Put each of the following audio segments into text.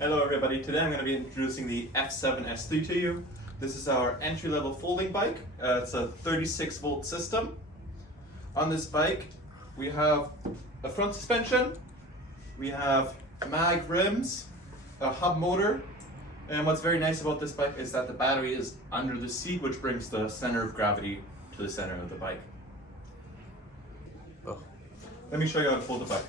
Hello everybody, today I'm going to be introducing the F7 S3 to you. This is our entry-level folding bike. It's a 36 volt system. On this bike we have a front suspension, we have mag rims, a hub motor, and what's very nice about this bike is that the battery is under the seat, which brings the center of gravity to the center of the bike. Let me show you how to fold the bike.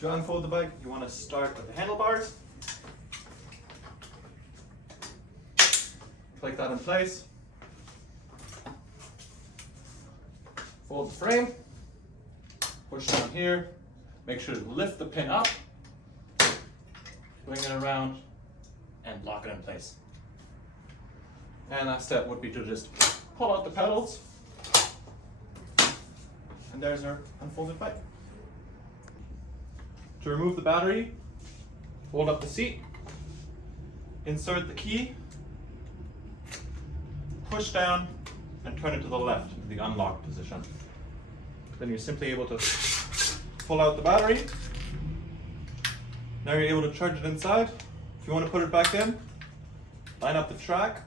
To unfold the bike, you want to start with the handlebars. Click that in place. Fold the frame. Push down here. Make sure to lift the pin up. Swing it around and lock it in place. And last step would be to just pull out the pedals. And there's our unfolded bike. To remove the battery, fold up the seat, insert the key, push down, and turn it to the left into the unlock position. Then you're simply able to pull out the battery. Now you're able to charge it inside. If you want to put it back in, line up the track.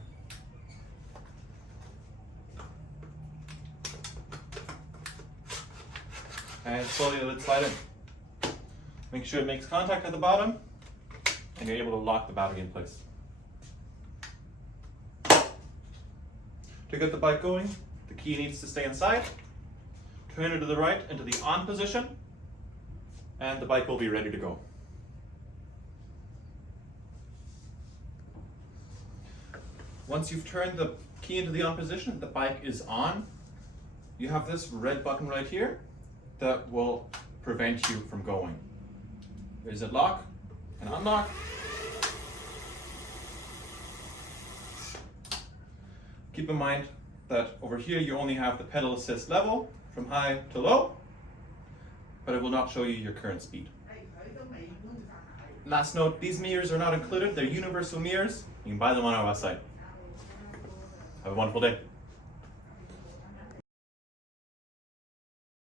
And slowly let it slide in. Make sure it makes contact at the bottom, and you're able to lock the battery in place. To get the bike going, the key needs to stay inside. Turn it to the right into the on position, and the bike will be ready to go. Once you've turned the key into the on position, the bike is on. You have this red button right here that will prevent you from going. There's a lock and unlock. Keep in mind that over here you only have the pedal assist level from high to low, but it will not show you your current speed. Last note, these mirrors are not included. They're universal mirrors. You can buy them on our website. Have a wonderful day.